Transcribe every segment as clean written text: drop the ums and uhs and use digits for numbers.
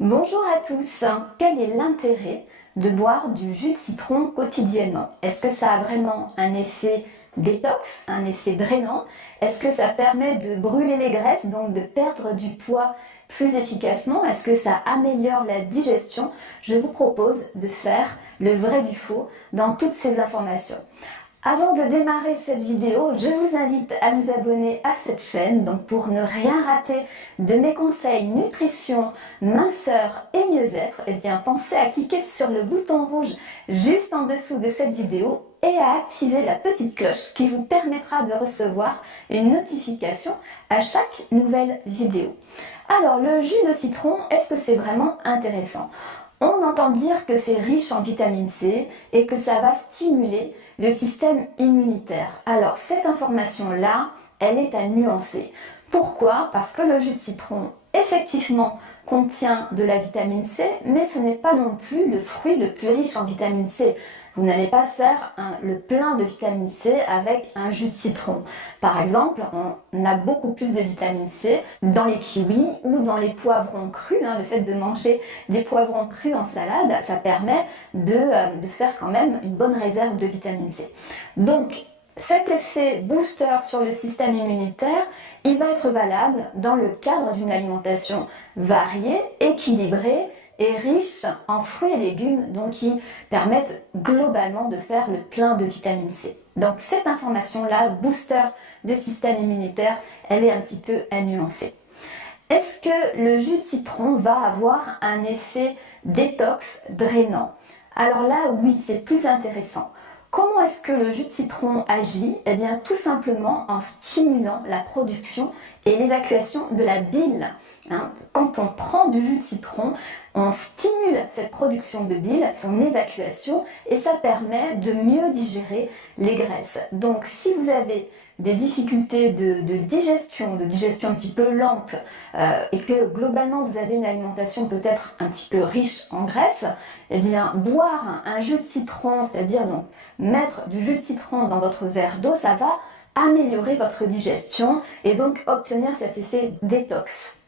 Bonjour à tous. Quel est l'intérêt de boire du jus de citron quotidiennement? Est-ce que ça a vraiment un effet détox, un effet drainant? Est-ce que ça permet de brûler les graisses, donc de perdre du poids plus efficacement? Est-ce que ça améliore la digestion? Je vous propose de faire le vrai du faux dans toutes ces informations. Avant de démarrer cette vidéo, je vous invite à vous abonner à cette chaîne donc pour ne rien rater de mes conseils nutrition, minceur et mieux-être. Eh bien, pensez à cliquer sur le bouton rouge juste en dessous de cette vidéo et à activer la petite cloche qui vous permettra de recevoir une notification à chaque nouvelle vidéo. Alors, le jus de citron, est-ce que c'est vraiment intéressant? On entend dire que c'est riche en vitamine C et que ça va stimuler le système immunitaire. Alors cette information-là, elle est à nuancer. Pourquoi? Parce que le jus de citron, effectivement, contient de la vitamine C, mais ce n'est pas non plus le fruit le plus riche en vitamine C. Vous n'allez pas faire le plein de vitamine C avec un jus de citron. Par exemple, on a beaucoup plus de vitamine C dans les kiwis ou dans les poivrons crus. Le fait de manger des poivrons crus en salade, ça permet de faire quand même une bonne réserve de vitamine C. Donc, cet effet booster sur le système immunitaire, il va être valable dans le cadre d'une alimentation variée, équilibrée et riche en fruits et légumes, donc qui permettent globalement de faire le plein de vitamine C. Donc cette information-là, booster de système immunitaire, elle est un petit peu à nuancer. Est-ce que le jus de citron va avoir un effet détox drainant? Alors là, oui, c'est plus intéressant. Comment est-ce que le jus de citron agit? Eh bien, tout simplement en stimulant la production et l'évacuation de la bile. Quand on prend du jus de citron, on stimule cette production de bile, son évacuation, et ça permet de mieux digérer les graisses. Donc, si vous avez des difficultés de digestion un petit peu lente, et que globalement vous avez une alimentation peut-être un petit peu riche en graisse, eh bien boire un jus de citron, c'est-à-dire donc mettre du jus de citron dans votre verre d'eau, ça va améliorer votre digestion et donc obtenir cet effet détox.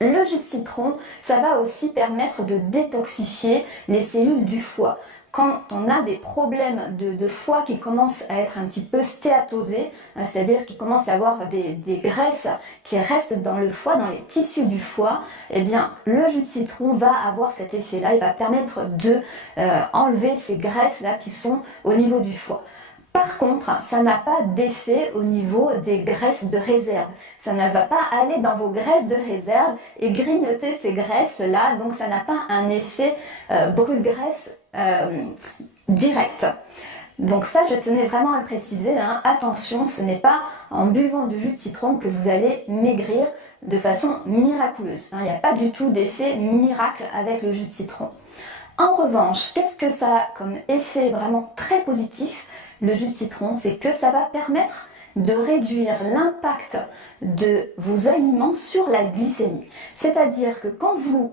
Le jus de citron, ça va aussi permettre de détoxifier les cellules du foie. Quand on a des problèmes de foie qui commencent à être un petit peu stéatosés, c'est-à-dire qu'il commence à avoir des graisses qui restent dans le foie, dans les tissus du foie, eh bien le jus de citron va avoir cet effet-là, il va permettre de enlever ces graisses-là qui sont au niveau du foie. Par contre, ça n'a pas d'effet au niveau des graisses de réserve. Ça ne va pas aller dans vos graisses de réserve et grignoter ces graisses-là, donc ça n'a pas un effet brûle-graisse direct. Donc ça, je tenais vraiment à le préciser, attention, ce n'est pas en buvant du jus de citron que vous allez maigrir de façon miraculeuse. Il n'y a pas du tout d'effet miracle avec le jus de citron. En revanche, qu'est-ce que ça a comme effet vraiment très positif? Le jus de citron, c'est que ça va permettre de réduire l'impact de vos aliments sur la glycémie. C'est-à-dire que quand vous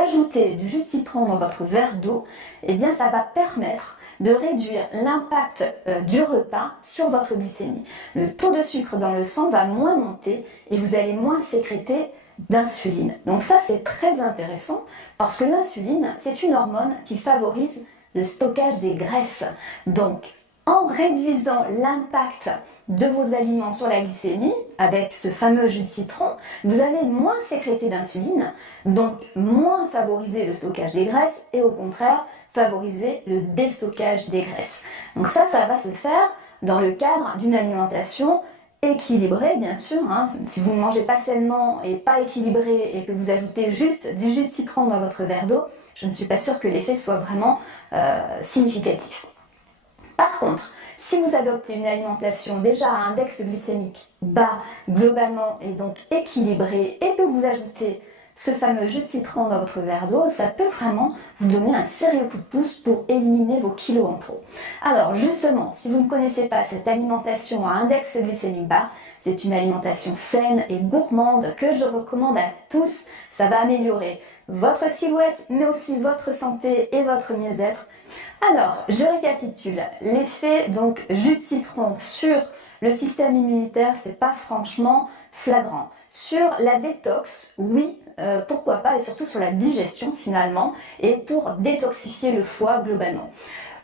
ajoutez du jus de citron dans votre verre d'eau, eh bien ça va permettre de réduire l'impact du repas sur votre glycémie. Le taux de sucre dans le sang va moins monter et vous allez moins sécréter d'insuline. Donc ça, c'est très intéressant parce que l'insuline, c'est une hormone qui favorise le stockage des graisses. Donc, en réduisant l'impact de vos aliments sur la glycémie, avec ce fameux jus de citron, vous allez moins sécréter d'insuline, donc moins favoriser le stockage des graisses et au contraire, favoriser le déstockage des graisses. Donc ça va se faire dans le cadre d'une alimentation équilibrée, bien sûr. Si vous ne mangez pas sainement et pas équilibré et que vous ajoutez juste du jus de citron dans votre verre d'eau, je ne suis pas sûre que l'effet soit vraiment significatif. Par contre, si vous adoptez une alimentation déjà à index glycémique bas, globalement, et donc équilibrée, et que vous ajoutez ce fameux jus de citron dans votre verre d'eau, ça peut vraiment vous donner un sérieux coup de pouce pour éliminer vos kilos en trop. Alors justement, si vous ne connaissez pas cette alimentation à index glycémique bas, c'est une alimentation saine et gourmande que je recommande à tous. Ça va améliorer votre silhouette, mais aussi votre santé et votre mieux-être. Alors, je récapitule. L'effet donc jus de citron sur le système immunitaire, c'est pas franchement flagrant. Sur la détox, oui, pourquoi pas, et surtout sur la digestion finalement, et pour détoxifier le foie globalement.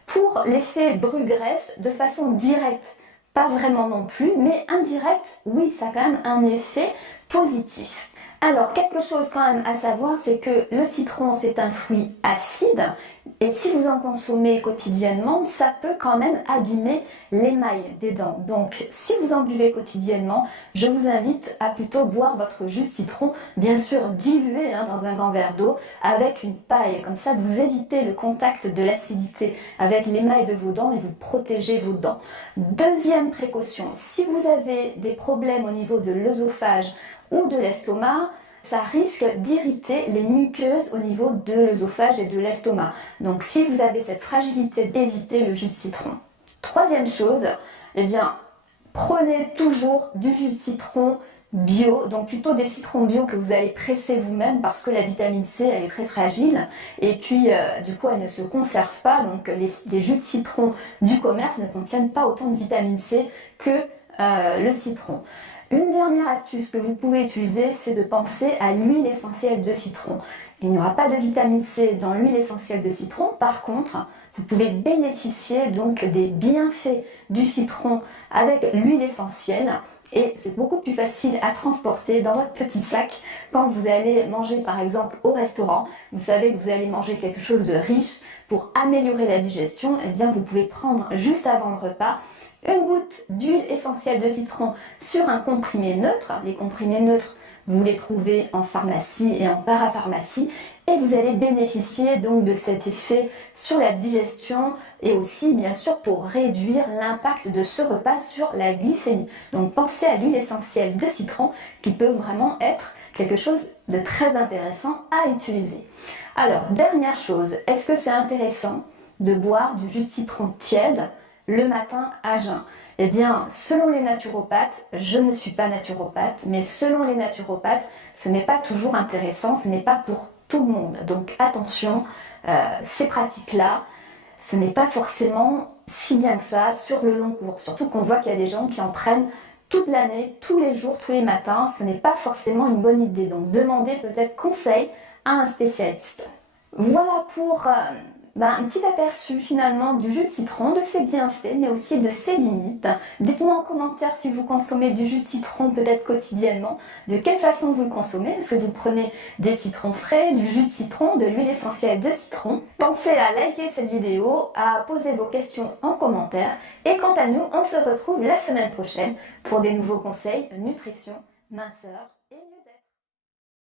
Pour l'effet brûle-graisse, de façon directe, pas vraiment non plus, mais indirect, oui, ça a quand même un effet positif. Alors, quelque chose quand même à savoir, c'est que le citron, c'est un fruit acide, et si vous en consommez quotidiennement, ça peut quand même abîmer l'émail des dents. Donc, si vous en buvez quotidiennement, je vous invite à plutôt boire votre jus de citron, bien sûr dilué dans un grand verre d'eau, avec une paille. Comme ça, vous évitez le contact de l'acidité avec l'émail de vos dents et vous protégez vos dents. Deuxième précaution, si vous avez des problèmes au niveau de l'œsophage ou de l'estomac, ça risque d'irriter les muqueuses au niveau de l'œsophage et de l'estomac. Donc si vous avez cette fragilité, évitez le jus de citron. Troisième chose, eh bien, prenez toujours du jus de citron bio, donc plutôt des citrons bio que vous allez presser vous-même parce que la vitamine C elle est très fragile et puis du coup elle ne se conserve pas, donc les jus de citron du commerce ne contiennent pas autant de vitamine C que le citron. Une dernière astuce que vous pouvez utiliser, c'est de penser à l'huile essentielle de citron. Il n'y aura pas de vitamine C dans l'huile essentielle de citron, par contre, vous pouvez bénéficier donc des bienfaits du citron avec l'huile essentielle et c'est beaucoup plus facile à transporter dans votre petit sac quand vous allez manger par exemple au restaurant. Vous savez que vous allez manger quelque chose de riche pour améliorer la digestion, et bien vous pouvez prendre juste avant le repas une goutte d'huile essentielle de citron sur un comprimé neutre. Les comprimés neutres, vous les trouvez en pharmacie et en parapharmacie et vous allez bénéficier donc de cet effet sur la digestion et aussi bien sûr pour réduire l'impact de ce repas sur la glycémie. Donc pensez à l'huile essentielle de citron qui peut vraiment être quelque chose de très intéressant à utiliser. Alors, dernière chose, est-ce que c'est intéressant de boire du jus de citron tiède le matin à jeun? Eh bien, selon les naturopathes, je ne suis pas naturopathe, mais selon les naturopathes, ce n'est pas toujours intéressant, ce n'est pas pour tout le monde. Donc attention, ces pratiques-là, ce n'est pas forcément si bien que ça sur le long cours. Surtout qu'on voit qu'il y a des gens qui en prennent toute l'année, tous les jours, tous les matins. Ce n'est pas forcément une bonne idée. Donc demandez peut-être conseil à un spécialiste. Voilà pour un petit aperçu finalement du jus de citron, de ses bienfaits, mais aussi de ses limites. Dites-moi en commentaire si vous consommez du jus de citron peut-être quotidiennement, de quelle façon vous le consommez. Est-ce que vous prenez des citrons frais, du jus de citron, de l'huile essentielle de citron? Pensez à liker cette vidéo, à poser vos questions en commentaire. Et quant à nous, on se retrouve la semaine prochaine pour des nouveaux conseils nutrition, minceur.